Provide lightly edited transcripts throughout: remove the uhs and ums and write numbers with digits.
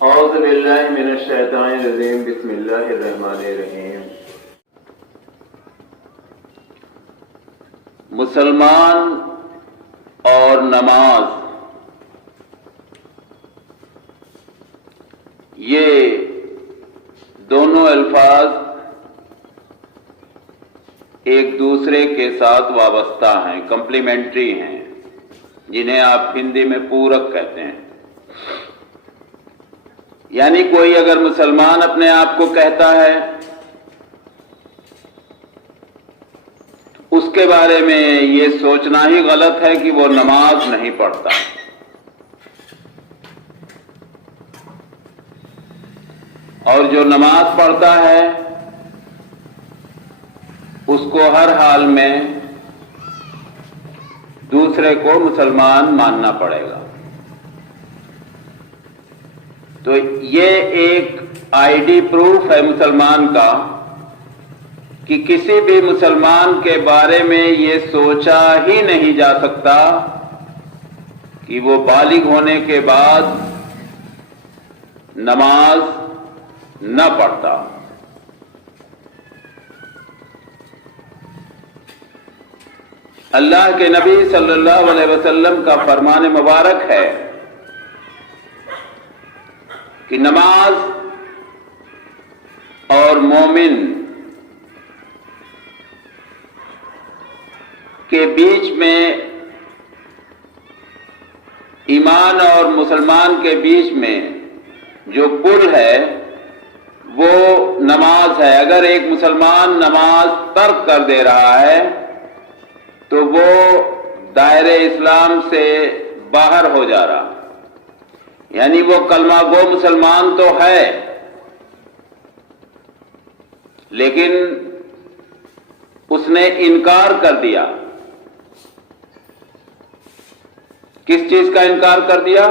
اعوذ باللہ من الشیطان الرجیم بسم اللہ الرحمن الرحیم۔ مسلمان اور نماز، یہ دونوں الفاظ ایک دوسرے کے ساتھ وابستہ ہیں، کمپلیمنٹری ہیں، جنہیں آپ ہندی میں پورک کہتے ہیں۔ یعنی کوئی اگر مسلمان اپنے آپ کو کہتا ہے، اس کے بارے میں یہ سوچنا ہی غلط ہے کہ وہ نماز نہیں پڑھتا۔ اور جو نماز پڑھتا ہے اس کو ہر حال میں دوسرے کو مسلمان ماننا پڑے گا۔ تو یہ ایک آئی ڈی پروف ہے مسلمان کا کہ کسی بھی مسلمان کے بارے میں یہ سوچا ہی نہیں جا سکتا کہ وہ بالغ ہونے کے بعد نماز نہ پڑھتا۔ اللہ کے نبی صلی اللہ علیہ وسلم کا فرمان مبارک ہے کہ نماز اور مومن کے بیچ میں، ایمان اور مسلمان کے بیچ میں جو پل ہے وہ نماز ہے۔ اگر ایک مسلمان نماز ترک کر دے رہا ہے تو وہ دائرہ اسلام سے باہر ہو جا رہا، یعنی وہ کلمہ گو مسلمان تو ہے لیکن اس نے انکار کر دیا۔ کس چیز کا انکار کر دیا؟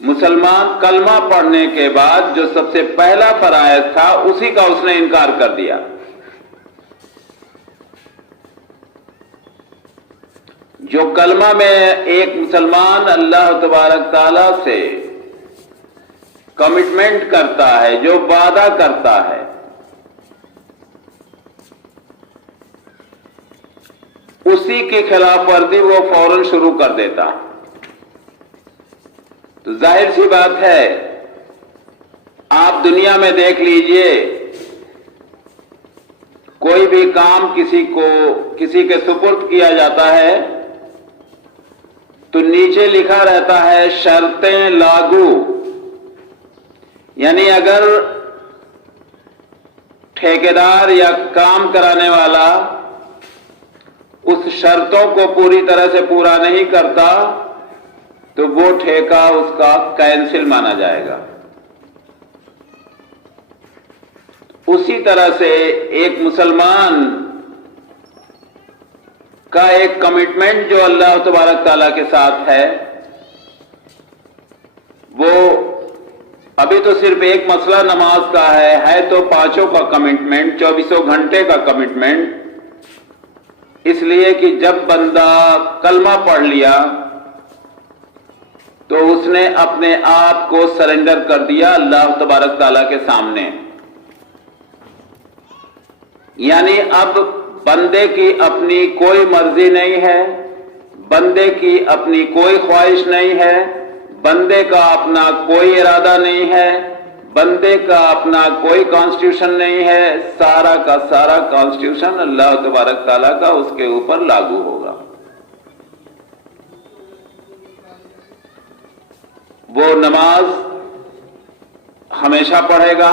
مسلمان کلمہ پڑھنے کے بعد جو سب سے پہلا فرائض تھا اسی کا اس نے انکار کر دیا۔ جو کلمہ میں ایک مسلمان اللہ تبارک تعالی سے کمٹمنٹ کرتا ہے، جو وعدہ کرتا ہے، اسی کی خلاف ورزی وہ فوراً شروع کر دیتا۔ تو ظاہر سی بات ہے، آپ دنیا میں دیکھ لیجئے، کوئی بھی کام کسی کے سپرد کیا جاتا ہے تو نیچے لکھا رہتا ہے شرطیں لاگو، یعنی اگر ٹھیکیدار یا کام کرانے والا اس شرطوں کو پوری طرح سے پورا نہیں کرتا تو وہ ٹھیکہ اس کا کینسل مانا جائے گا۔ اسی طرح سے ایک مسلمان کا ایک کمٹمنٹ جو اللہ تبارک تعالیٰ کے ساتھ ہے، وہ ابھی تو صرف ایک مسئلہ نماز کا ہے تو پانچوں کا کمٹمنٹ، 24 گھنٹے کا کمٹمنٹ، اس لیے کہ جب بندہ کلمہ پڑھ لیا تو اس نے اپنے آپ کو سرنڈر کر دیا اللہ تبارک تعالیٰ کے سامنے۔ یعنی اب بندے کی اپنی کوئی مرضی نہیں ہے، بندے کی اپنی کوئی خواہش نہیں ہے، بندے کا اپنا کوئی ارادہ نہیں ہے، بندے کا اپنا کوئی کانسٹیٹیوشن نہیں ہے، سارا کا سارا کانسٹیٹیوشن اللہ تبارک تعالیٰ کا اس کے اوپر لاگو ہوگا۔ وہ نماز ہمیشہ پڑھے گا،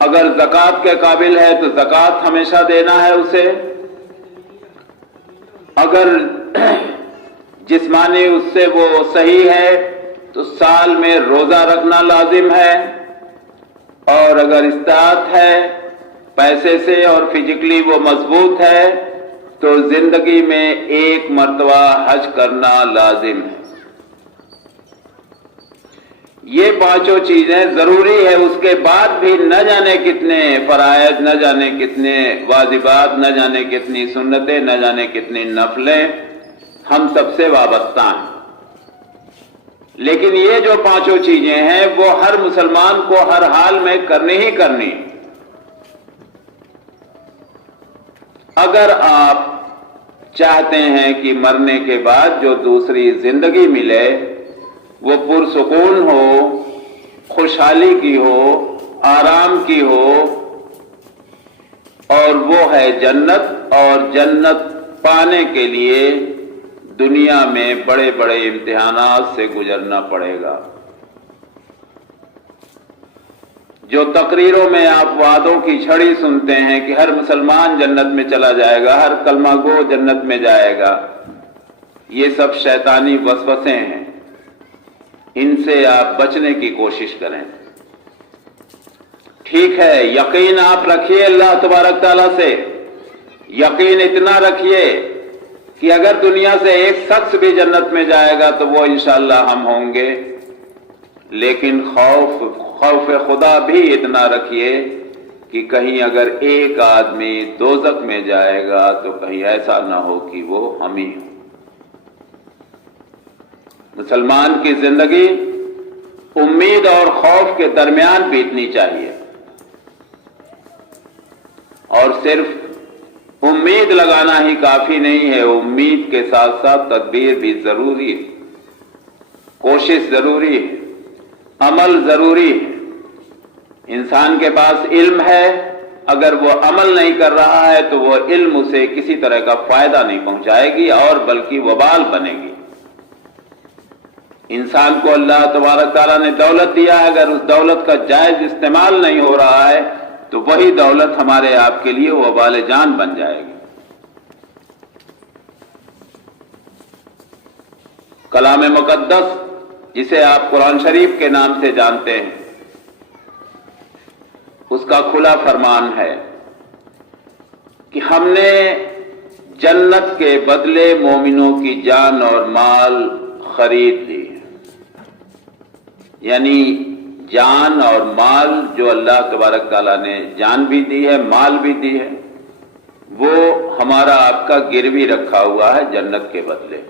اگر زکوٰۃ کے قابل ہے تو زکوٰۃ ہمیشہ دینا ہے اسے، اگر جسمانی اس سے وہ صحیح ہے تو سال میں روزہ رکھنا لازم ہے، اور اگر استطاعت ہے پیسے سے اور فزیکلی وہ مضبوط ہے تو زندگی میں ایک مرتبہ حج کرنا لازم ہے۔ یہ پانچوں چیزیں ضروری ہے، اس کے بعد بھی نہ جانے کتنے فرائض، نہ جانے کتنے واجبات، نہ جانے کتنی سنتیں، نہ جانے کتنی نفلیں ہم سب سے وابستہ ہیں۔ لیکن یہ جو پانچوں چیزیں ہیں وہ ہر مسلمان کو ہر حال میں کرنی ہی کرنی۔ اگر آپ چاہتے ہیں کہ مرنے کے بعد جو دوسری زندگی ملے وہ پرسکون ہو، خوشحالی کی ہو، آرام کی ہو، اور وہ ہے جنت، اور جنت پانے کے لیے دنیا میں بڑے بڑے امتحانات سے گزرنا پڑے گا۔ جو تقریروں میں آپ وعدوں کی چھڑی سنتے ہیں کہ ہر مسلمان جنت میں چلا جائے گا، ہر کلمہ گو جنت میں جائے گا، یہ سب شیطانی وسوسے ہیں، ان سے آپ بچنے کی کوشش کریں۔ ٹھیک ہے، یقین آپ رکھیے اللہ تبارک تعالیٰ سے، یقین اتنا رکھیے کہ اگر دنیا سے ایک شخص بھی جنت میں جائے گا تو وہ انشاءاللہ ہم ہوں گے، لیکن خوف خدا بھی اتنا رکھیے کہ کہیں اگر ایک آدمی دوزخ میں جائے گا تو کہیں ایسا نہ ہو کہ وہ ہم ہی ہوں۔ مسلمان کی زندگی امید اور خوف کے درمیان بیتنی چاہیے، اور صرف امید لگانا ہی کافی نہیں ہے، امید کے ساتھ ساتھ تدبیر بھی ضروری ہے، کوشش ضروری ہے، عمل ضروری ہے۔ انسان کے پاس علم ہے، اگر وہ عمل نہیں کر رہا ہے تو وہ علم اسے کسی طرح کا فائدہ نہیں پہنچائے گی اور بلکہ وبال بنے گی۔ انسان کو اللہ تبارک تعالیٰ نے دولت دیا ہے، اگر اس دولت کا جائز استعمال نہیں ہو رہا ہے تو وہی دولت ہمارے آپ کے لیے وبال جان بن جائے گی۔ کلام مقدس جسے آپ قرآن شریف کے نام سے جانتے ہیں، اس کا کھلا فرمان ہے کہ ہم نے جنت کے بدلے مومنوں کی جان اور مال خرید لی، یعنی جان اور مال جو اللہ تبارک تعالیٰ نے جان بھی دی ہے، مال بھی دی ہے، وہ ہمارا آپ کا گروی رکھا ہوا ہے جنت کے بدلے۔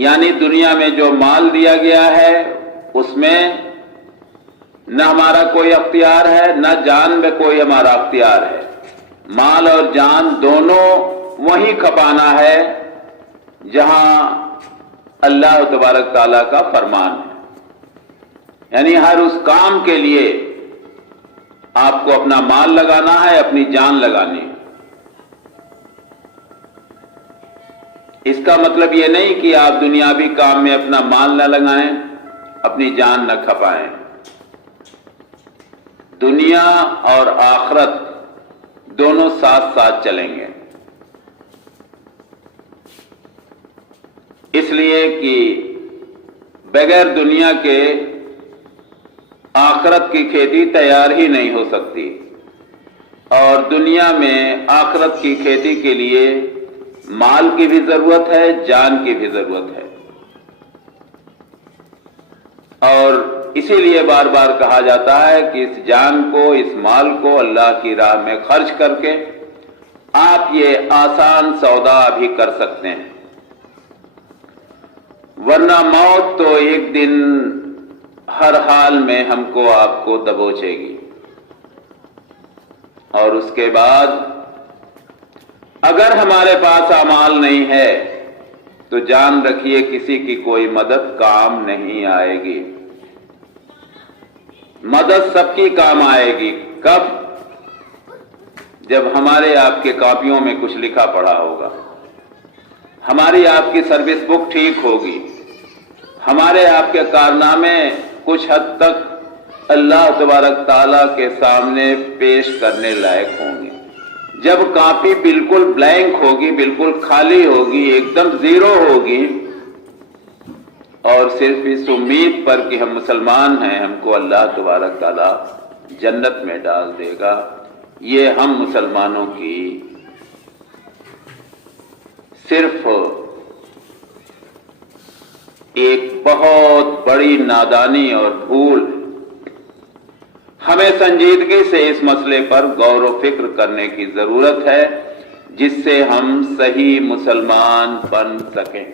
یعنی دنیا میں جو مال دیا گیا ہے اس میں نہ ہمارا کوئی اختیار ہے، نہ جان میں کوئی ہمارا اختیار ہے، مال اور جان دونوں وہیں کھپانا ہے جہاں اللہ تبارک تعالیٰ کا فرمان ہے۔ یعنی ہر اس کام کے لیے آپ کو اپنا مال لگانا ہے، اپنی جان لگانی ہے۔ اس کا مطلب یہ نہیں کہ آپ دنیاوی کام میں اپنا مال نہ لگائیں، اپنی جان نہ کھپائیں۔ دنیا اور آخرت دونوں ساتھ ساتھ چلیں گے، اس لیے کہ بغیر دنیا کے آخرت کی کھیتی تیار ہی نہیں ہو سکتی، اور دنیا میں آخرت کی کھیتی کے لیے مال کی بھی ضرورت ہے، جان کی بھی ضرورت ہے، اور اسی لیے بار بار کہا جاتا ہے کہ اس جان کو، اس مال کو اللہ کی راہ میں خرچ کر کے آپ یہ آسان سودا بھی کر سکتے ہیں، ورنہ موت تو ایک دن ہر حال میں ہم کو آپ کو دبوچے گی، اور اس کے بعد اگر ہمارے پاس اعمال نہیں ہے تو جان رکھیے کسی کی کوئی مدد کام نہیں آئے گی۔ مدد سب کی کام آئے گی، کب؟ جب ہمارے آپ کے کاپیوں میں کچھ لکھا پڑا ہوگا، ہماری آپ کی سروس بک ٹھیک ہوگی، ہمارے آپ کے کارنامے کچھ حد تک اللہ تبارک تعالیٰ کے سامنے پیش کرنے لائق ہوں گے۔ جب کاپی بالکل بلینک ہوگی، بالکل خالی ہوگی، ایک دم زیرو ہوگی، اور صرف اس امید پر کہ ہم مسلمان ہیں، ہم کو اللہ تبارک تعالیٰ جنت میں ڈال دے گا، یہ ہم مسلمانوں کی صرف ایک بہت بڑی نادانی اور بھول۔ ہمیں سنجیدگی سے اس مسئلے پر غور و فکر کرنے کی ضرورت ہے، جس سے ہم صحیح مسلمان بن سکیں۔